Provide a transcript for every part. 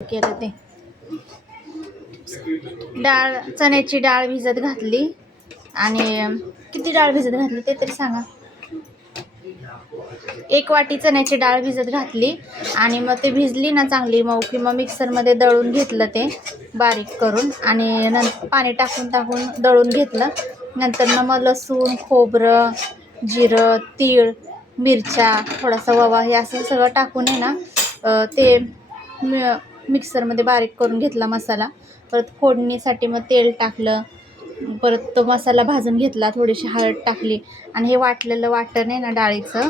केलं ते डाळ, चण्याची डाळ भिजत घातली. आणि किती डाळ भिजत घातली ते तरी सांगा. 1 वाटी चण्याची डाळ भिजत घातली आणि मग ते भिजली ना चांगली मऊ की मग मिक्सरमध्ये दळून घेतलं ते बारीक करून. आणि पाणी टाकून दळून घेतलं. नंतर मग लसूण, खोबरं, जिरं, तीळ, मिरच्या, थोडासा ओवा हे असं सगळं टाकून आहे ना ते मिक्सरमध्ये बारीक करून घेतला मसाला. परत फोडणीसाठी मग तेल टाकलं. परत तो मसाला भाजून घेतला, थोडीशी हळद टाकली आणि हे वाटलेलं वाटण आहे ना डाळीचं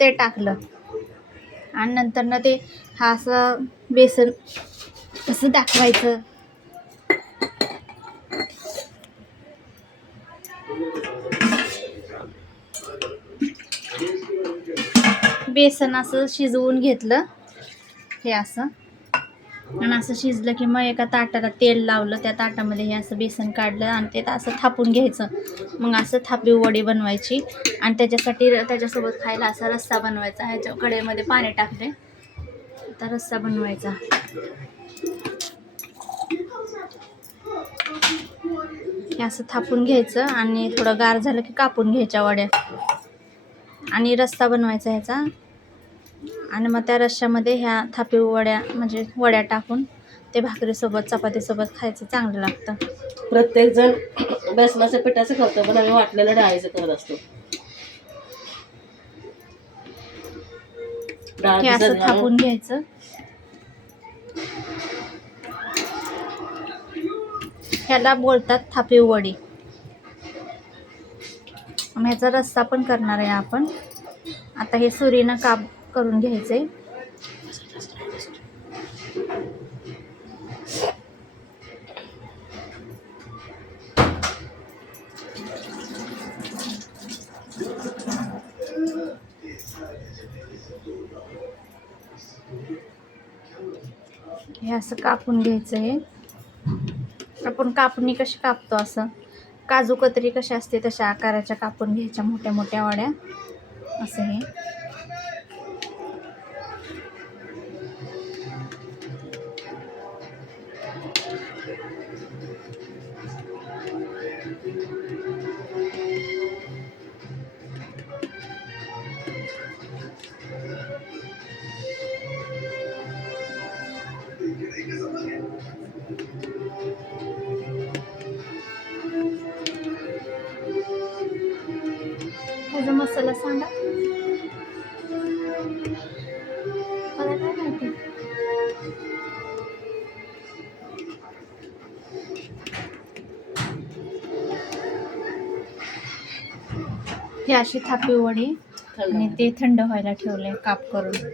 ते टाकलं. आणि नंतर ना ते असं बेसन कसं दाखवायचं, बेसन असं शिजवून घेतलं हे असं. आणि असं शिजलं की मग एका ताटाला तेल लावलं, त्या ताटामध्ये हे असं बेसन काढलं आणि ते असं थापून घ्यायचं. मग असं थापी वडी बनवायची आणि त्याच्यासोबत खायला असा रस्सा बनवायचा. ह्याच्या कढईमध्ये पाणी टाकले, आता रस्सा बनवायचा. हे असं थापून घ्यायचं आणि थोडं गार झालं की कापून घ्यायच्या वड्या आणि रस्सा बनवायचा ह्याचा. आणि मग त्या रश्श्यामध्ये ह्या थापी वड्या म्हणजे वड्या टाकून ते भाकरीसोबत चपातीसोबत खायचं, चांगलं लागतं. प्रत्येक जण बेसनाच्या पिठाचं करतो, पण आम्ही वाटलेलं डाळीचं करत असतो. हे असं थापून घ्यायचं. ह्याला बोलतात थापी वडी. ह्याचा रस्सा पण करणार आहे आपण. आता हे सुरीनं काप करून घ्यायचे. हे असं कापून घ्यायचं. हे आपण कापणी कशी कापतो असं काजू कतरी कशी असते तशा आकाराच्या कापून घ्यायच्या, मोठ्या मोठ्या वड्या असं. हे त्याचा मसाला सांगा, मला काय माहिती. ही अशी थापी वडी आणि ते थंड व्हायला ठेवले काप करून.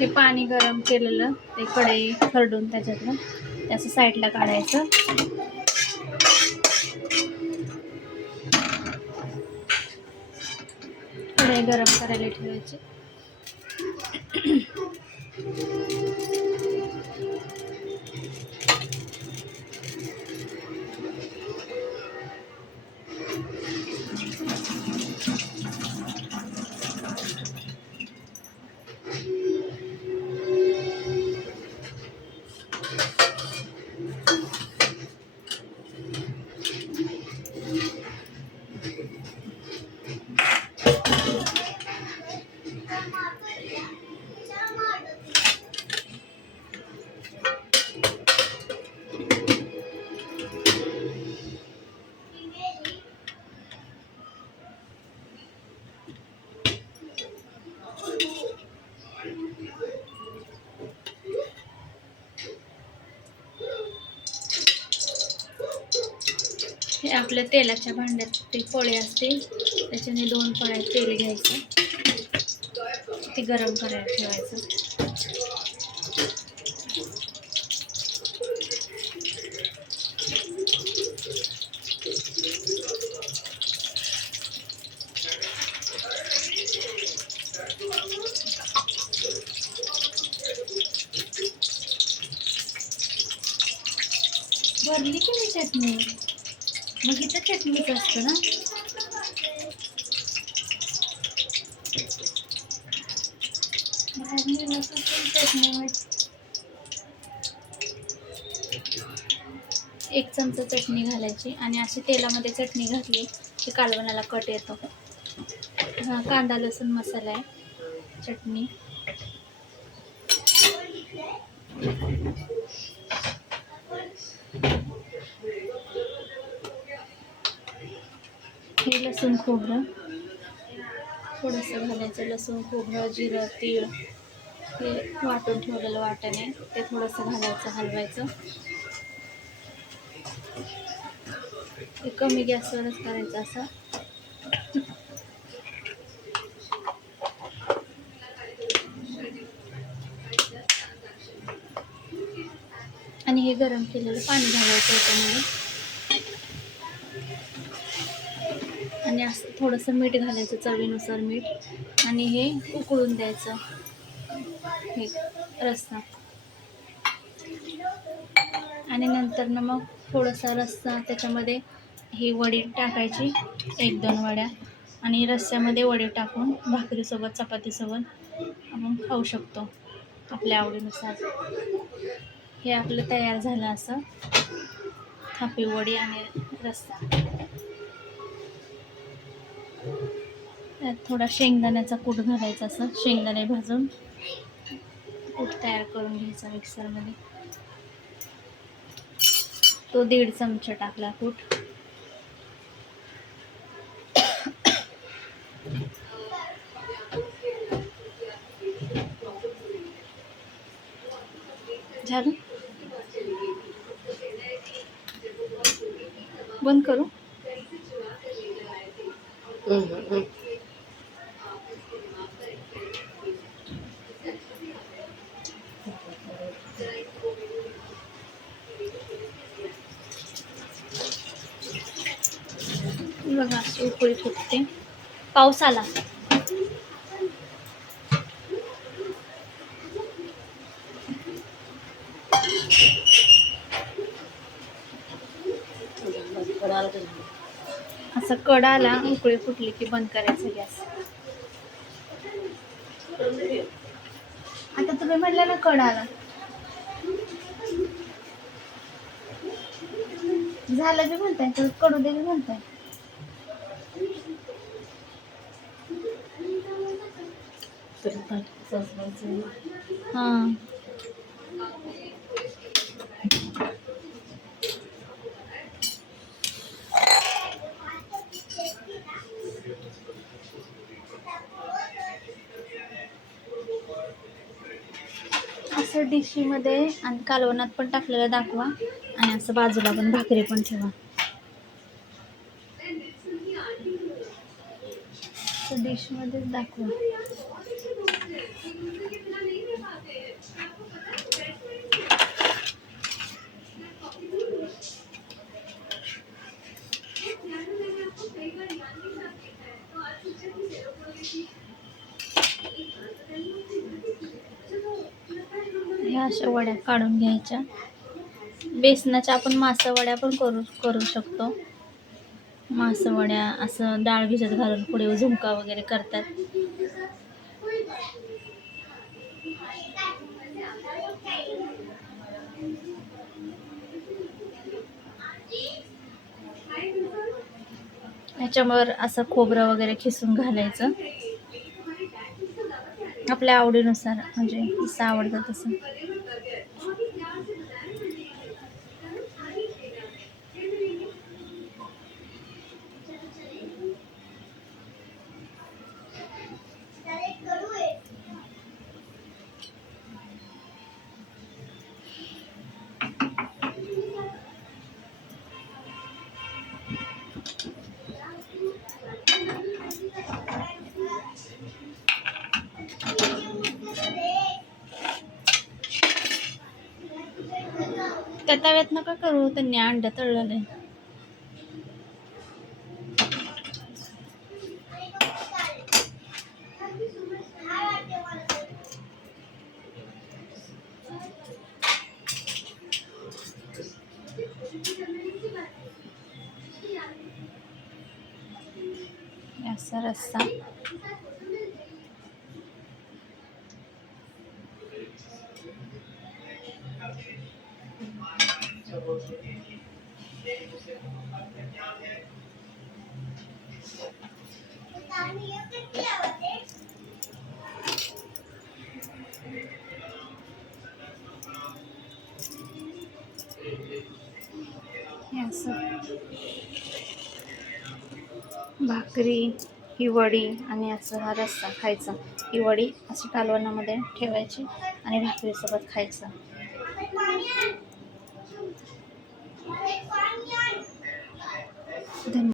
हे पाणी गरम केलेलं ते कढई खरडून त्याच्यातलं ते असं साईडला काढायचं. कढई गरम करायला ठेवायची. हे आपल्या तेलाच्या भांड्यात ते पोळे असतील त्याच्याने 2 पळ्या तेल घ्यायचं, ते गरम करायला ठेवायचं. भरली की मी चटणी, मग इथं चटणीच असतं ना. बाहेर नेलं तर चटणी मीठ. 1 चमचा चटणी घालायची आणि अशी तेलामध्ये चटणी घातली की कालवणाला कट येतो. हा कांदा लसूण मसाला आहे, चटणी. हे लसूण खोबरं थोडंसं घालायचं. लसूण खोबरं जिरं तीळ हे वाटून ठेवलेलं वाटणे ते थोडंसं घालायचं, हलवायचं. ते कमी गॅसवरच करायचं असं. आणि हे गरम केलेलं पाणी घालायचं त्याच्यामध्ये आणि असं थोडंसं मीठ घालायचं, चवीनुसार मीठ. आणि हे उकळून द्यायचं, हे रस्सा. आणि नंतर ना मग थोडासा रस्सा त्याच्यामध्ये ही वडी टाकायची, 1-2 वड्या. आणि रस्स्यामध्ये वडी टाकून भाकरीसोबत चपातीसोबत आपण खाऊ शकतो आपल्या आवडीनुसार. हे आपलं तयार झालं असं थापी वडी आणि रस्सा. त्यात थोडा शेंगदाण्याचा कूट घालायचा, असं शेंगदाणे भाजून कूट तयार करून घ्यायचा मिक्सरमध्ये. तो 1.5 चमचा टाकला कूट. झालं, बंद करू. बघा अशी उकळी फुटते. पाऊस आला. असं कडाला उकळी फुटली की बंद करायचं गॅस. आता तुम्ही म्हणलं ना कडाला, झालं बी म्हणताय तर कडू दे बी म्हणताय. हां असं डिशीमध्ये आणि कालवणात पण टाकलेलं दाखवा आणि असं बाजूला पण भाकरी पण ठेवा. डिशमध्येच दाखवा. ह्या अशा वड्या काढून घ्यायच्या. बेसनाच्या आपण मासा वड्या पण करू शकतो. मासा वड्या असं डाळ भिजत घालून पुढे झुणका वगैरे करतात. ह्याच्यावर असं खोबरं वगैरे खिसून घालायचं आपल्या आवडीनुसार, म्हणजे जसं आवडतं तसं. त्या तव्यात नका करू, त्यांनी अंड तळलेलं आहे. असा रस्सा. हे असं भाकरी, ही वडी आणि असं हा रस्सा खायचा. ही वडी अशी कालवणामध्ये ठेवायची आणि भाकरीसोबत खायचं. धन्यवाद.